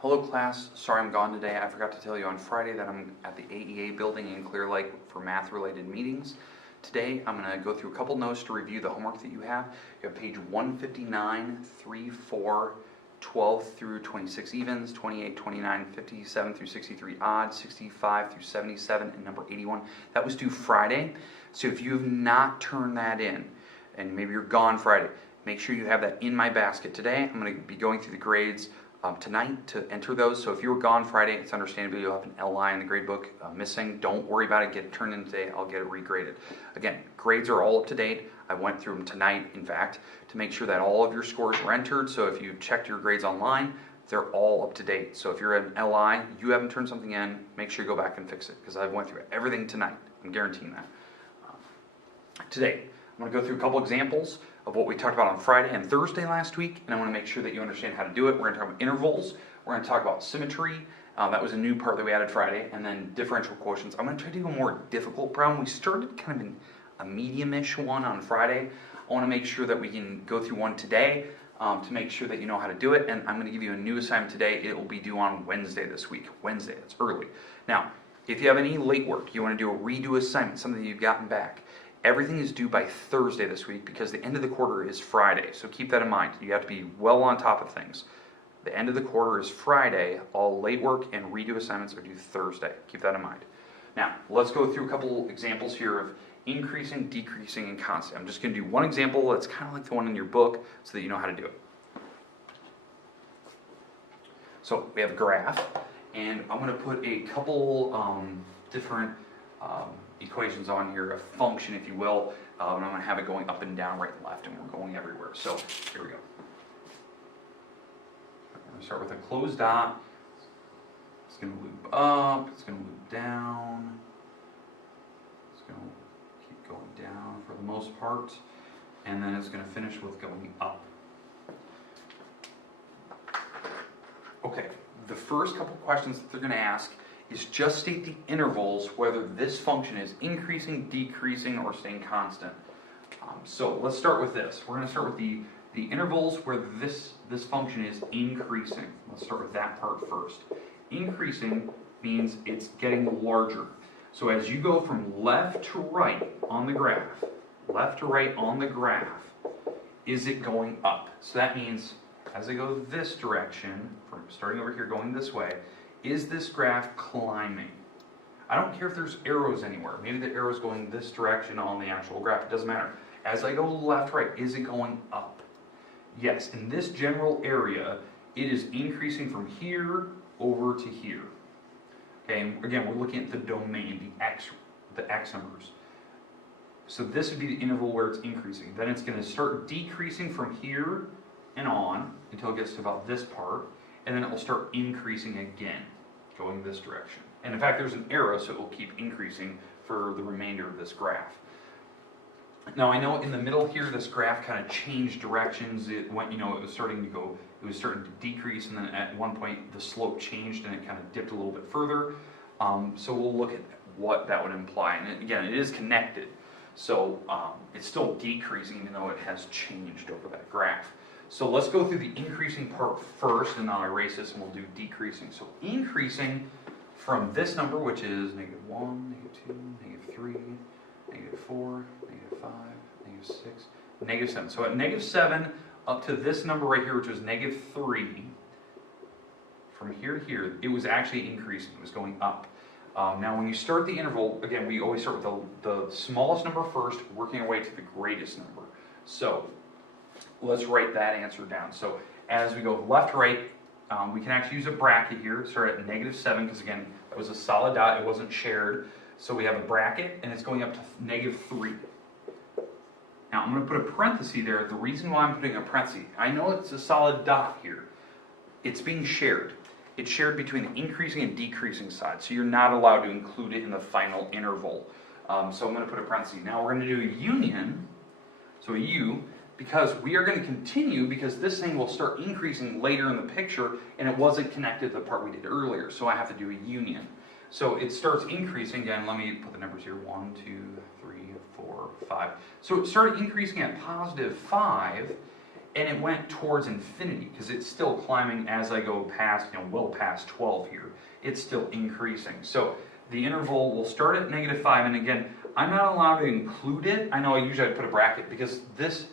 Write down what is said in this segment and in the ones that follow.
Hello class, sorry I'm gone today. I forgot to tell you on Friday that I'm at the AEA building in Clear Lake for math related meetings. Today I'm going to go through a couple notes to review the homework that you have. You have page 159, 3, 4, 12 through 26 evens, 28, 29, 57 through 63 odd, 65 through 77, and number 81. That was due Friday, so if you have not turned that in, and maybe you're gone Friday, make sure you have that in my basket today. I'm going to be going through the grades tonight to enter those. So if you were gone Friday, it's understandable you'll have an LI in the grade book missing. Don't worry about it. Get it turned in today. I'll get it regraded. Again, grades are all up to date. I went through them tonight, in fact, to make sure that all of your scores were entered. So if you checked your grades online, they're all up to date. So if you're an LI, you haven't turned something in, make sure you go back and fix it, because I went through everything tonight. I'm guaranteeing that. Today, I'm going to go through a couple examples of what we talked about on Friday and Thursday last week, and I want to make sure that you understand how to do it. We're going to talk about intervals, we're going to talk about symmetry, that was a new part that we added Friday, and then differential quotients. I'm going to try to do a more difficult problem. We started kind of in a medium-ish one on Friday. I want to make sure that we can go through one today to make sure that you know how to do it, and I'm going to give you a new assignment today. It will be due on Wednesday this week. Wednesday, it's early. Now, if you have any late work, you want to do a redo assignment, something that you've gotten back, everything is due by Thursday this week because the end of the quarter is Friday. So keep that in mind. You have to be well on top of things. The end of the quarter is Friday. All late work and redo assignments are due Thursday. Keep that in mind. Now, let's go through a couple examples here of increasing, decreasing, and constant. I'm just going to do one example that's kind of like the one in your book so that you know how to do it. So we have a graph, and I'm going to put a couple different equations on here, a function if you will, and I'm going to have it going up and down, right and left, and we're going everywhere. So here we go. I'm going to start with a closed dot. It's going to loop up, it's going to loop down, it's going to keep going down for the most part, and then it's going to finish with going up. Okay, the first couple questions that they're going to ask is just state the intervals whether this function is increasing, decreasing, or staying constant. So let's start with this. We're going to start with the intervals where this function is increasing. Let's start with that part first. Increasing means it's getting larger. So as you go from left to right on the graph, is it going up? So that means as I go this direction, from starting over here going this way, is this graph climbing? I don't care if there's arrows anywhere. Maybe the arrow's going this direction on the actual graph. It doesn't matter. As I go left, right, is it going up? Yes, in this general area, it is increasing from here over to here. Okay, and again, we're looking at the domain, the x numbers. So this would be the interval where it's increasing. Then it's going to start decreasing from here and on until it gets to about this part. And then it will start increasing again, going this direction. And in fact, there's an arrow, so it will keep increasing for the remainder of this graph. Now, I know in the middle here, this graph kind of changed directions. It went, it was starting to decrease, and then at one point, the slope changed and it kind of dipped a little bit further. So we'll look at what that would imply. And again, it is connected. So it's still decreasing, even though it has changed over that graph. So let's go through the increasing part first, and then I'll erase this and we'll do decreasing. So increasing from this number, which is -1, -2, -3, -4, -5, -6, -7. So at -7 up to this number right here, which was -3, from here to here, it was actually increasing, it was going up. Now when you start the interval, again, we always start with the smallest number first, working our way to the greatest number. So let's write that answer down. So as we go left to right, we can actually use a bracket here. Start at -7 because again, that was a solid dot, it wasn't shared. So we have a bracket and it's going up to -3. Now I'm going to put a parenthesis there. The reason why I'm putting a parenthesis, I know it's a solid dot here. It's being shared. It's shared between the increasing and decreasing side. So you're not allowed to include it in the final interval. So I'm going to put a parenthesis. Now we're going to do a union. So a U. Because we are going to continue, because this thing will start increasing later in the picture, and it wasn't connected to the part we did earlier, so I have to do a union. So it starts increasing, again, let me put the numbers here, 1, 2, 3, 4, 5. So it started increasing at +5, and it went towards infinity because it's still climbing as I go past, well past 12 here. It's still increasing. So the interval will start at -5, and again, I'm not allowed to include it. I know I usually put a bracket because this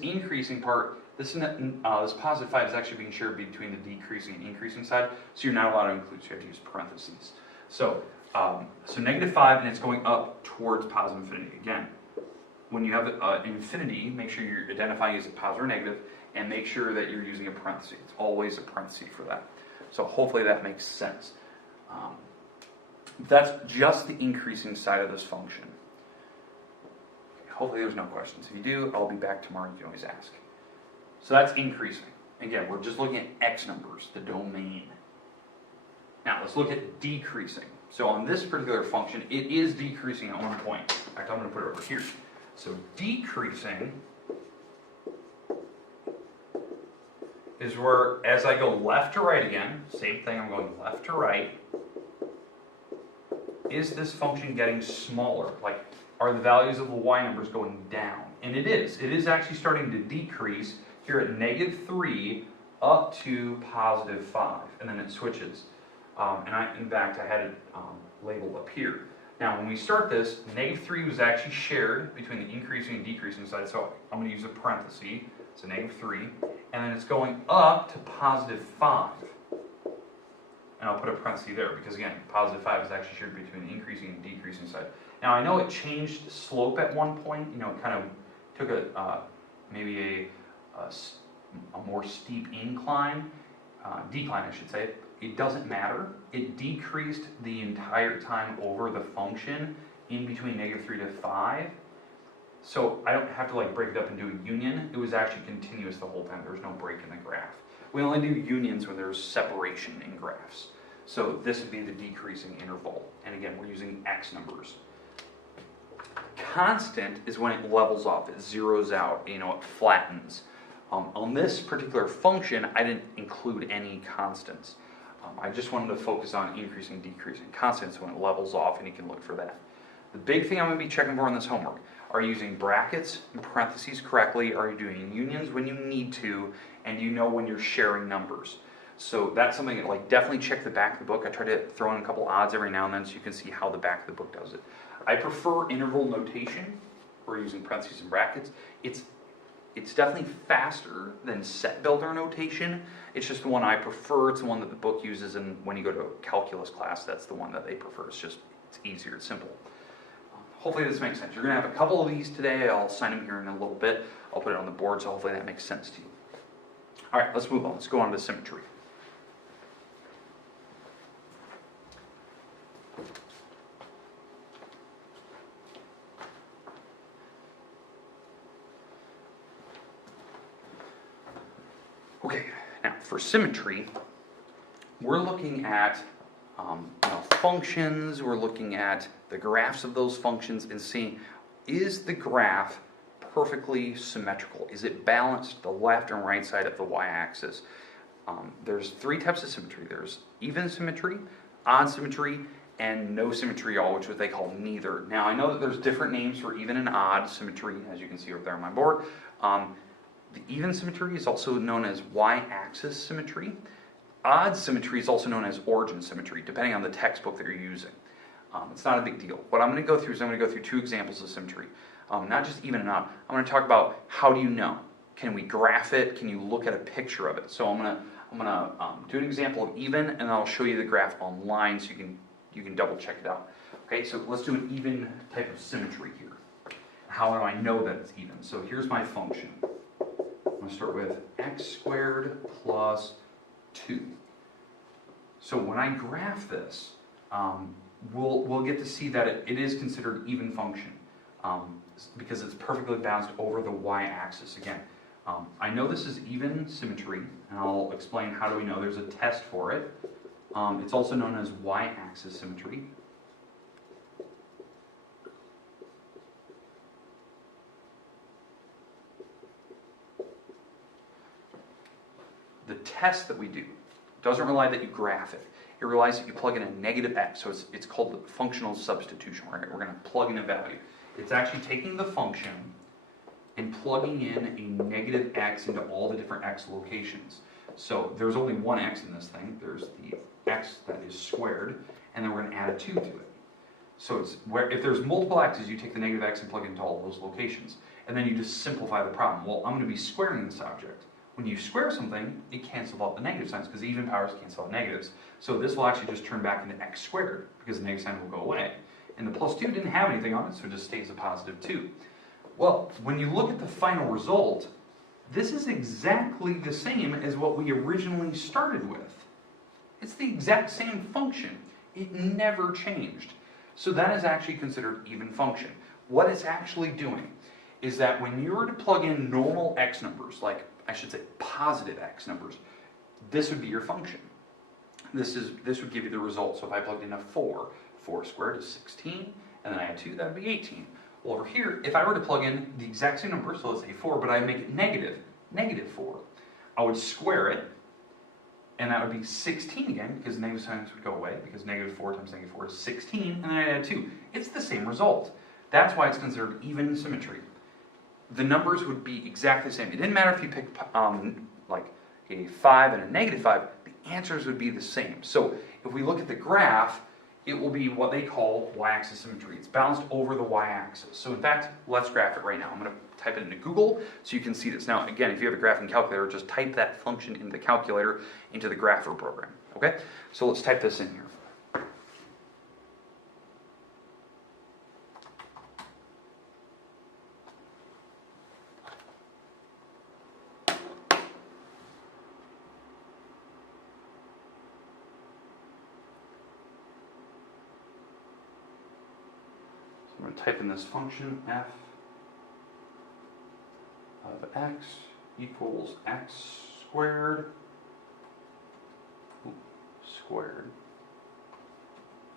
increasing part, this positive 5 is actually being shared between the decreasing and increasing side, so you're not allowed to include, so you have to use parentheses. So, -5, and it's going up towards positive infinity. Again, when you have infinity, make sure you're identifying as a positive or negative, and make sure that you're using a parenthesis. It's always a parenthesis for that. So hopefully that makes sense. That's just the increasing side of this function. Hopefully there's no questions. If you do, I'll be back tomorrow. You can always ask. So that's increasing. Again, we're just looking at x numbers, the domain. Now let's look at decreasing. So on this particular function, it is decreasing at one point. In fact, I'm going to put it over here. So decreasing is where, as I go left to right again, same thing, I'm going left to right, is this function getting smaller? Like, are the values of the y numbers going down? And it is. It is actually starting to decrease here at -3 up to +5, and then it switches. In fact, I had it labeled up here. Now, when we start this, -3 was actually shared between the increasing and decreasing side, so I'm going to use a parenthesis, so -3, and then it's going up to +5. And I'll put a parenthesis there because, again, +5 is actually shared between the increasing and decreasing side. Now, I know it changed slope at one point, it kind of took maybe a more steep decline, I should say. It doesn't matter. It decreased the entire time over the function in between -3 to 5. So I don't have to break it up and do a union. It was actually continuous the whole time. There was no break in the graph. We only do unions when there's separation in graphs. So this would be the decreasing interval. And again, we're using x numbers. Constant is when it levels off, it zeroes out, it flattens. On this particular function, I didn't include any constants. I just wanted to focus on increasing, decreasing. Constants when it levels off, and you can look for that. The big thing I'm going to be checking for in this homework, are you using brackets and parentheses correctly? Are you doing unions when you need to? And do you know when you're sharing numbers? So that's something that, definitely check the back of the book. I try to throw in a couple odds every now and then so you can see how the back of the book does it. I prefer interval notation. We're using parentheses and brackets. It's definitely faster than set builder notation. It's just the one I prefer. It's the one that the book uses, and when you go to a calculus class, that's the one that they prefer. It's easier, it's simple. Hopefully this makes sense. You're going to have a couple of these today. I'll sign them here in a little bit. I'll put it on the board, so hopefully that makes sense to you. All right, let's move on. Let's go on to symmetry. Okay, now for symmetry, we're looking at functions, we're looking at the graphs of those functions and seeing, is the graph perfectly symmetrical? Is it balanced the left and right side of the y-axis? There's 3 types of symmetry. There's even symmetry, odd symmetry, and no symmetry at all, which is what they call neither. Now, I know that there's different names for even and odd symmetry, as you can see over there on my board. The even symmetry is also known as y-axis symmetry. Odd symmetry is also known as origin symmetry, depending on the textbook that you're using. It's not a big deal. What I'm going to go through is I'm going to go through 2 examples of symmetry. Not just even and odd. I'm going to talk about how do you know? Can we graph it? Can you look at a picture of it? So I'm going to do an example of even, and I'll show you the graph online so you can double check it out. Okay, so let's do an even type of symmetry here. How do I know that it's even? So here's my function. I'm going to start with x squared plus 2. So when I graph this, we'll get to see that it is considered even function because it's perfectly balanced over the y-axis. Again, I know this is even symmetry, and I'll explain how do we know. There's a test for it. It's also known as y-axis symmetry. The test that we do doesn't rely that you graph it. It relies that you plug in a negative x, so it's called functional substitution. We're going to plug in a value. It's actually taking the function and plugging in a negative x into all the different x locations. So there's only one x in this thing. There's the x that is squared, and then we're going to add a 2 to it. So it's where if there's multiple x's, you take the negative x and plug it into all those locations. And then you just simplify the problem. Well, I'm going to be squaring this object. When you square something, it cancels out the negative signs because even powers cancel out negatives. So this will actually just turn back into x squared because the negative sign will go away. And the plus 2 didn't have anything on it, so it just stays a positive 2. Well, when you look at the final result, this is exactly the same as what we originally started with. It's the exact same function. It never changed. So that is actually considered even function. What it's actually doing is that when you were to plug in normal x numbers, like I should say positive x numbers, this would be your function. This would give you the result. So if I plugged in a 4 squared is 16, and then I had 2, that would be 18. Well, over here, if I were to plug in the exact same number, so let's say 4, but I make it negative 4, I would square it, and that would be 16 again, because negative signs would go away, because negative 4 times negative 4 is 16, and then I add 2. It's the same result. That's why it's considered even symmetry. The numbers would be exactly the same. It didn't matter if you picked like a 5 and a negative 5, the answers would be the same. So if we look at the graph, it will be what they call y-axis symmetry. It's balanced over the y-axis. So in fact, let's graph it right now. I'm going to type it into Google so you can see this. Now again, if you have a graphing calculator, just type that function in the calculator into the grapher program. Okay? So let's type this in here. I'm going to type in this function f of x equals x squared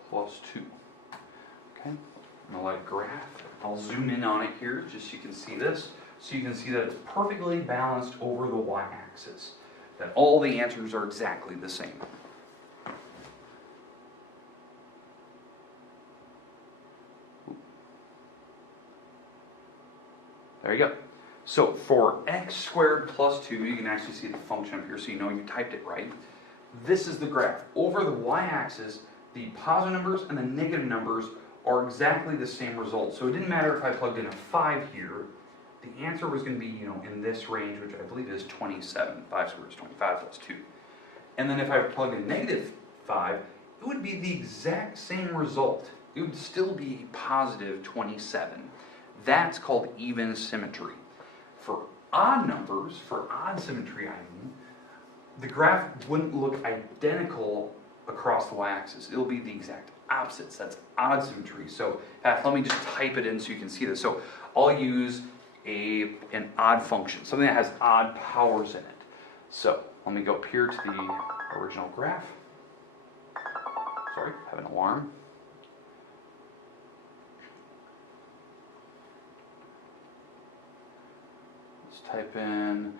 plus 2. Okay, I'm going to let it graph. I'll zoom in on it here just so you can see this. So you can see that it's perfectly balanced over the y-axis. That all the answers are exactly the same. There you go. So for x squared plus 2, you can actually see the function up here so you know you typed it right. This is the graph. Over the y-axis, the positive numbers and the negative numbers are exactly the same result. So it didn't matter if I plugged in a 5 here. The answer was going to be, in this range, which I believe is 27. 5 squared is 25 plus 2. And then if I plugged in negative 5, it would be the exact same result. It would still be positive 27. That's called even symmetry. For odd numbers, for odd symmetry, the graph wouldn't look identical across the y-axis. It'll be the exact opposites. That's odd symmetry. So let me just type it in so you can see this. So I'll use an odd function, something that has odd powers in it. So let me go up here to the original graph. Sorry, I have an alarm. Type in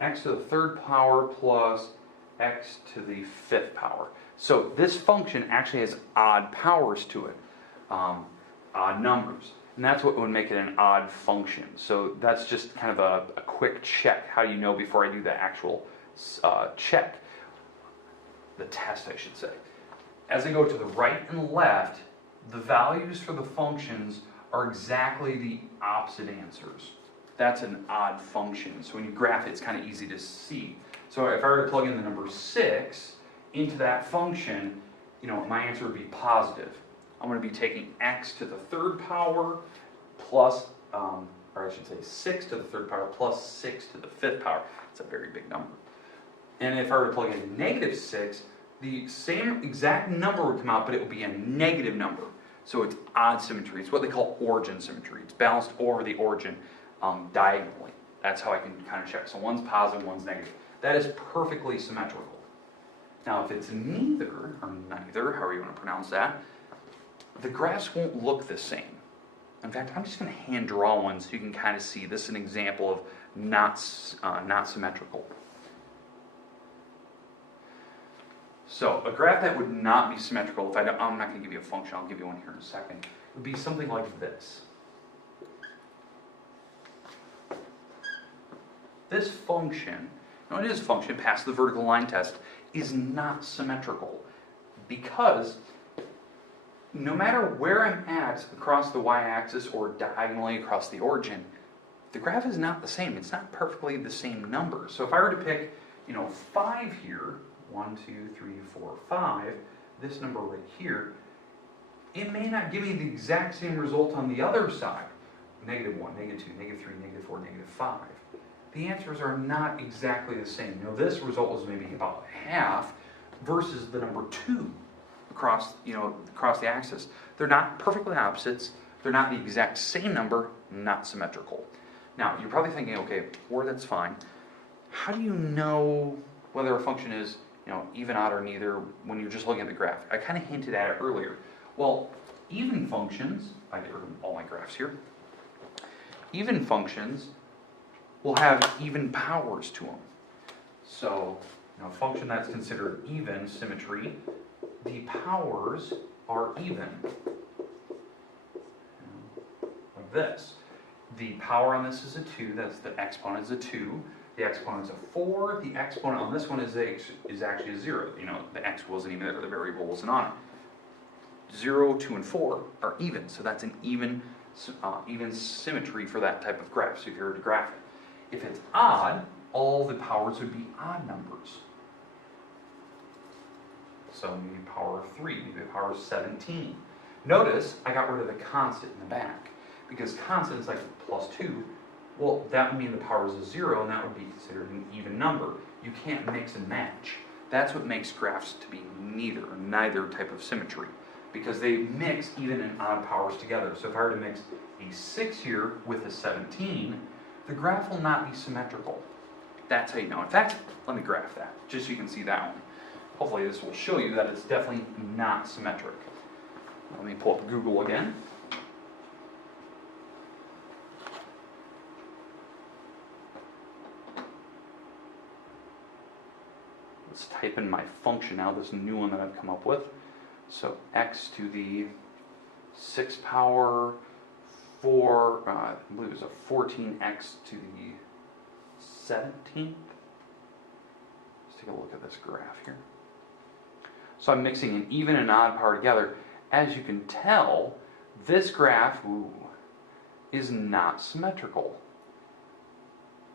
x to the 3rd power plus x to the 5th power. So this function actually has odd powers to it, odd numbers. And that's what would make it an odd function. So that's just kind of a quick check. How do you know before I do the actual check? The test, I should say. As I go to the right and left, the values for the functions are exactly the opposite answers. That's an odd function. So when you graph it, it's kind of easy to see. So if I were to plug in the number 6 into that function, my answer would be positive. I'm going to be taking x to the 3rd power plus, or I should say 6 to the 3rd power plus 6 to the 5th power. It's a very big number. And if I were to plug in negative 6, the same exact number would come out, but it would be a negative number. So it's odd symmetry. It's what they call origin symmetry. It's balanced over the origin. Diagonally. That's how I can kind of check. So one's positive, one's negative. That is perfectly symmetrical. Now if it's neither, or neither, however you want to pronounce that, the graphs won't look the same. In fact, I'm just going to hand draw one so you can kind of see. This is an example of not symmetrical. So a graph that would not be symmetrical, I'm not going to give you a function, I'll give you one here in a second, would be something like this. this function, now it is a function, passed the vertical line test, is not symmetrical because no matter where I'm at across the y-axis or diagonally across the origin, the graph is not the same. It's not perfectly the same number. So if I were to pick, 5 here, 1, 2, 3, 4, 5, this number right here, it may not give me the exact same result on the other side. -1, -2, -3, -4, -5. The answers are not exactly the same. This result was maybe about half versus the number 2 across the axis. They're not perfectly opposites. They're not the exact same number, not symmetrical. Now, you're probably thinking, okay, or that's fine. How do you know whether a function is, even, odd, or neither when you're just looking at the graph? I kind of hinted at it earlier. Well, even functions, I get rid of all my graphs here. Even functions will have even powers to them. So, a function that's considered even, symmetry, the powers are even. Like this. The power on this is a 2, that's the exponent is a 2. The exponent is a 4. The exponent on this one is actually a 0. The x wasn't even there, the variable wasn't on it. 0, 2, and 4 are even, so that's an even symmetry for that type of graph, so if you were to graph it. If it's odd, all the powers would be odd numbers. So maybe power of 3, maybe power of 17. Notice I got rid of the constant in the back, because constant is like +2. Well, that would mean the power is a 0, and that would be considered an even number. You can't mix and match. That's what makes graphs to be neither type of symmetry, because they mix even and odd powers together. So if I were to mix a 6 here with a 17, the graph will not be symmetrical. That's how you know. In fact, let me graph that, just so you can see that one. Hopefully this will show you that it's definitely not symmetric. Let me pull up Google again. Let's type in my function now, this new one that I've come up with. So x to the 6 power 4, I believe it was a 14x to the 17th. Let's take a look at this graph here. So I'm mixing an even and odd power together. As you can tell, this graph is not symmetrical.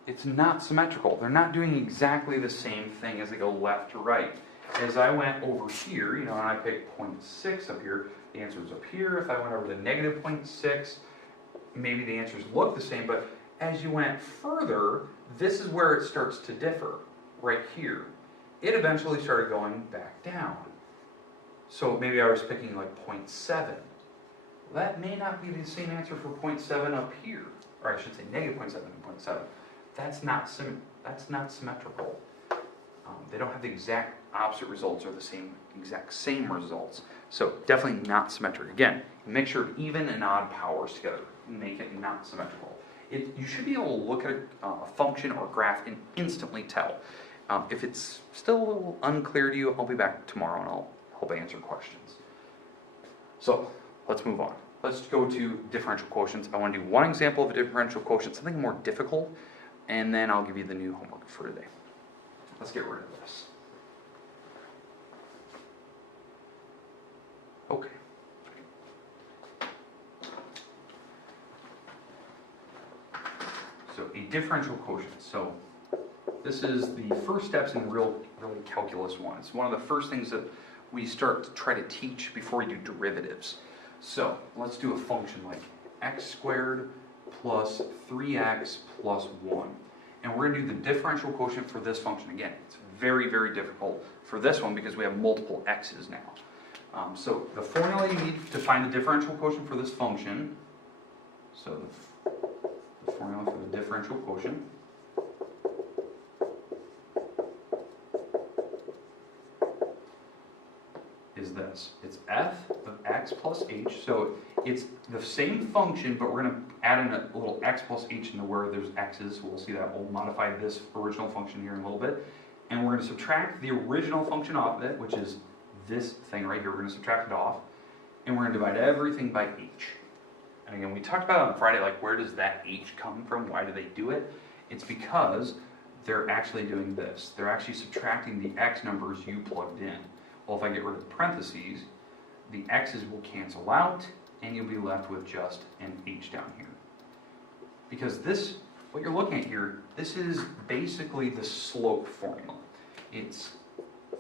It's not symmetrical. They're not doing exactly the same thing as they go left to right. As I went over here, and I picked 0.6 up here, the answer is up here. If I went over to -0.6, maybe the answers look the same, but as you went further, this is where it starts to differ, right here. It eventually started going back down. So maybe I was picking like 0.7. That may not be the same answer for 0.7 up here, or I should say -0.7 and 0.7. That's not symmetrical. They don't have the exact opposite results or the exact same results. So definitely not symmetric. Again, make sure even and odd powers together make it not symmetrical. You should be able to look at a function or graph and instantly tell. If it's still a little unclear to you, I'll be back tomorrow and I'll help answer questions. So let's move on. Let's go to differential quotients. I want to do one example of a differential quotient, something more difficult, and then I'll give you the new homework for today. Let's get rid of this. Okay. So a differential quotient. So this is the first steps in really calculus 1. It's one of the first things that we start to try to teach before we do derivatives. So let's do a function like x squared plus 3x plus 1. And we're going to do the differential quotient for this function again. It's very, very difficult for this one because we have multiple x's now. So the formula you need to find the differential quotient for this function, so the formula for the differential quotient is this. It's f of x plus h. So it's the same function, but we're going to add in a little x plus h into where there's x's. We'll see that. We'll modify this original function here in a little bit. And we're going to subtract the original function off of it, which is this thing right here. We're going to subtract it off. And we're going to divide everything by h. And again, we talked about on Friday, like, where does that h come from? Why do they do it? It's because they're actually doing this. They're actually subtracting the x numbers you plugged in. Well, if I get rid of parentheses, the x's will cancel out, and you'll be left with just an h down here. Because this, what you're looking at here, this is basically the slope formula. It's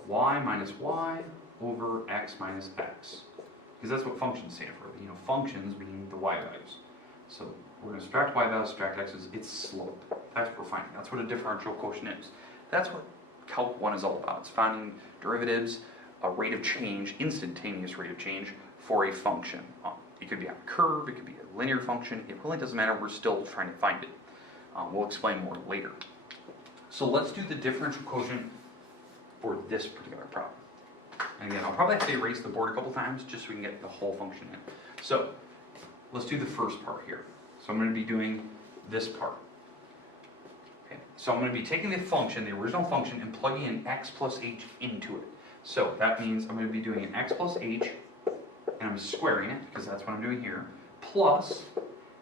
y minus y over x minus x. Because that's what functions stand for. You know, functions mean the y values. So we're going to subtract y values, subtract x's, it's slope. That's what we're finding. That's what a differential quotient is. That's what Calc 1 is all about. It's finding derivatives, a rate of change, instantaneous rate of change for a function. It could be a curve, it could be a linear function. It really doesn't matter. We're still trying to find it. We'll explain more later. So let's do the differential quotient for this particular problem. And again, I'll probably have to erase the board a couple times just so we can get the whole function in. So let's do the first part here. So I'm going to be doing this part. Okay. So I'm going to be taking the function, the original function, and plugging in x plus h into it. So that means I'm going to be doing an x plus h, and I'm squaring it, because that's what I'm doing here, plus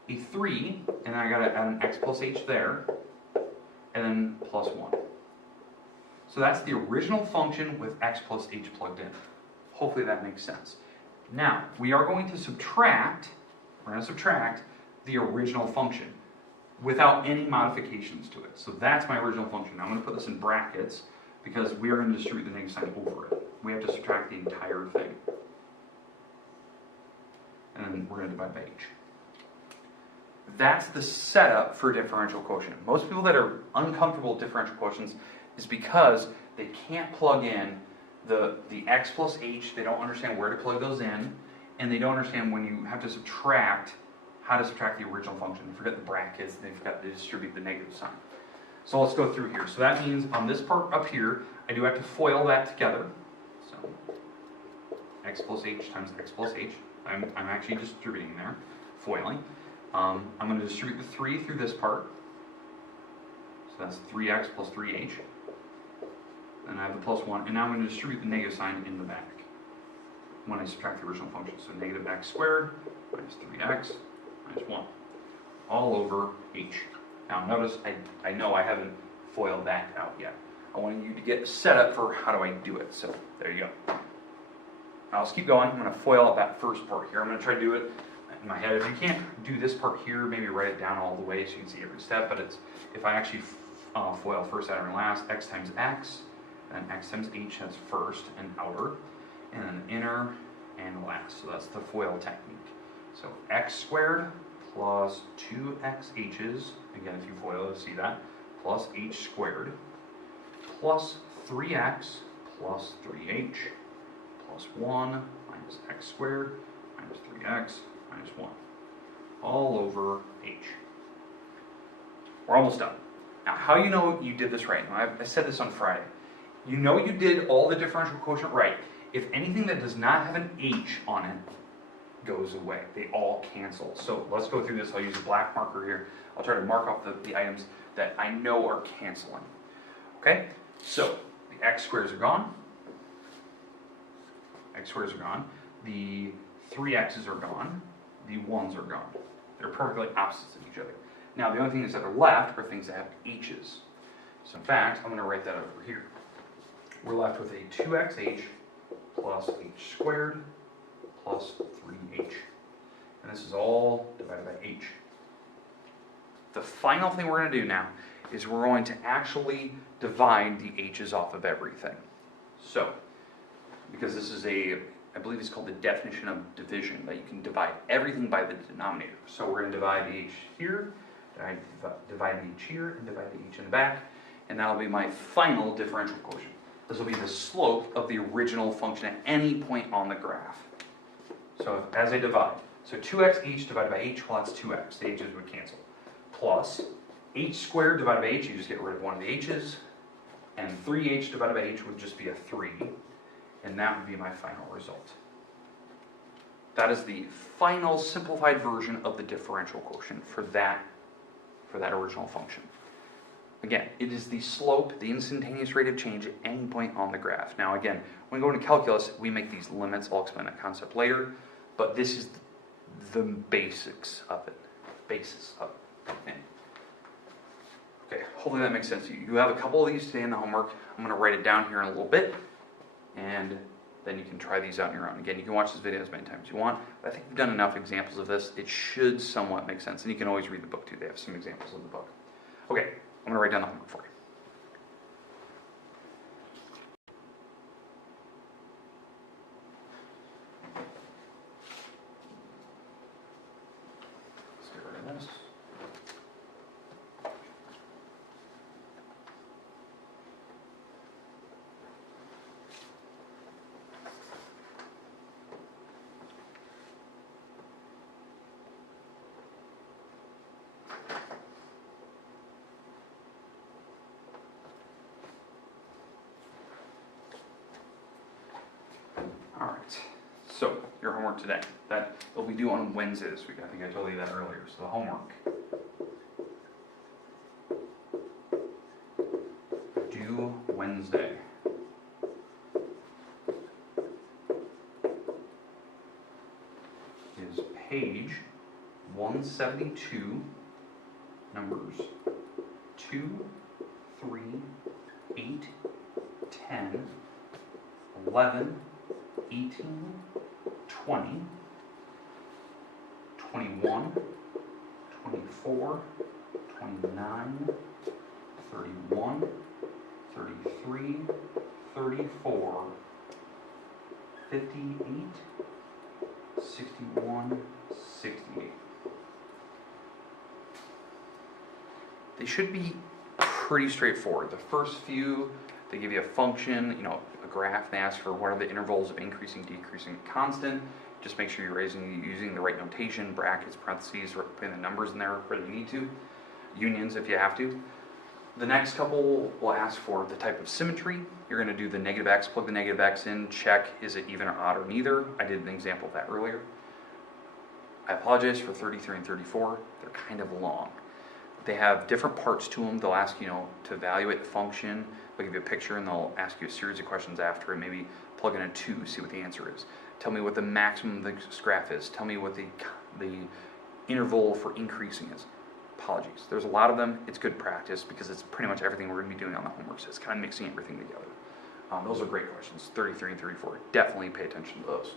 a 3, and then I got to add an x plus h there, and then plus 1. So that's the original function with x plus h plugged in. Hopefully that makes sense. Now, we are going to subtract, the original function without any modifications to it. So that's my original function. Now I'm going to put this in brackets because we are going to distribute the negative sign over it. We have to subtract the entire thing. And then we're going to divide by h. That's the setup for differential quotient. Most people that are uncomfortable with differential quotients is because they can't plug in the x plus h, they don't understand where to plug those in, and they don't understand when you have to subtract, how to subtract the original function. They forget the brackets, and they forgot to distribute the negative sign. So let's go through here. So that means on this part up here, I do have to FOIL that together. So x plus h times x plus h. I'm actually distributing there, FOILing. I'm going to distribute the 3 through this part. So that's 3x plus 3h. And I have the plus 1, and now I'm going to distribute the negative sign in the back when I subtract the original function. So negative x squared minus 3x minus 1 all over h. Now notice I know I haven't FOILed that out yet. I want you to get set up for how do I do it. So there you go. Now let's keep going. I'm going to FOIL out that first part here. I'm going to try to do it in my head. If you can't do this part here, maybe write it down all the way so you can see every step. But it's if I actually FOIL first, outer, and last, x times x, then x times h, that's first and outer, and then inner and last. So that's the FOIL technique. So x squared plus 2xh's, again if you FOIL you'll see that, plus h squared, plus 3x plus 3h, plus 1 minus x squared minus 3x minus 1, all over h. We're almost done. Now how you know you did this right? I said this on Friday. You know you did all the differential quotient right if anything that does not have an h on it goes away. They all cancel. So let's go through this. I'll use a black marker here. I'll try to mark off the items that I know are canceling. Okay? So the x squares are gone. X squares are gone. The 3x's are gone. The 1's are gone. They're perfectly opposites of each other. Now the only things that are left are things that have h's. So in fact, I'm going to write that over here. We're left with a 2xh plus h squared plus 3h. And this is all divided by h. The final thing we're going to do now is we're going to actually divide the h's off of everything. So, because this is I believe it's called the definition of division, that you can divide everything by the denominator. So we're going to divide the h here, divide the h here, and divide the h in the back, and that'll be my final differential quotient. This will be the slope of the original function at any point on the graph. So as I divide, so 2xh divided by h, well that's 2x, the h's would cancel. Plus h squared divided by h, you just get rid of one of the h's, and 3h divided by h would just be a 3, and that would be my final result. That is the final simplified version of the differential quotient for that original function. Again, it is the slope, the instantaneous rate of change at any point on the graph. Now again, when we go into calculus, we make these limits. I'll explain that concept later, but this is the basics of it. Basis of it. Okay. Okay, hopefully that makes sense to you. You have a couple of these today in the homework. I'm going to write it down here in a little bit, and then you can try these out on your own. Again, you can watch this video as many times as you want, but I think we've done enough examples of this. It should somewhat make sense, and you can always read the book too. They have some examples in the book. Okay, I'm going to write down the homework for you. Let's get rid of this. Alright, so your homework today. That will be due on Wednesday this week. I think I told you that earlier. So the homework. Due Wednesday. Is page 172, numbers 2, 3, 8, 10, 11, 18, 20, 21, 24, 29, 31, 33, 34, 58, 61, 68. They should be pretty straightforward. The first few, they give you a function, a graph, they ask for what are the intervals of increasing, decreasing, constant. Just make sure you're using the right notation, brackets, parentheses, putting the numbers in there where you need to, unions if you have to. The next couple will ask for the type of symmetry. You're going to do the negative x, plug the negative x in, check is it even or odd or neither. I did an example of that earlier. I apologize for 33 and 34. They're kind of long. They have different parts to them. They'll ask you to evaluate the function. They'll give you a picture and they'll ask you a series of questions after it. Maybe plug in a 2, see what the answer is. Tell me what the maximum of this graph is. Tell me what the interval for increasing is. Apologies. There's a lot of them. It's good practice because it's pretty much everything we're going to be doing on the homework. So it's kind of mixing everything together. Those are great questions. 33 and 34. Definitely pay attention to those.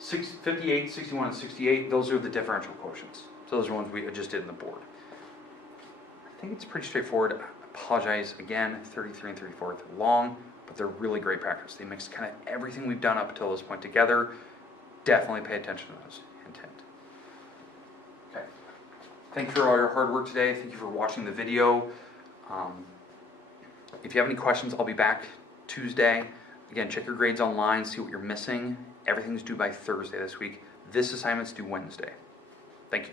58, 61, and 68, those are the differential quotients. So those are ones we just did in the board. I think it's pretty straightforward. I apologize again, 33 and 34, they're long, but they're really great practice. They mix kind of everything we've done up until this point together. Definitely pay attention to those. Intent. Okay. Thank you for all your hard work today. Thank you for watching the video. If you have any questions, I'll be back Tuesday. Again, check your grades online, see what you're missing. Everything's due by Thursday this week. This assignment's due Wednesday. Thank you.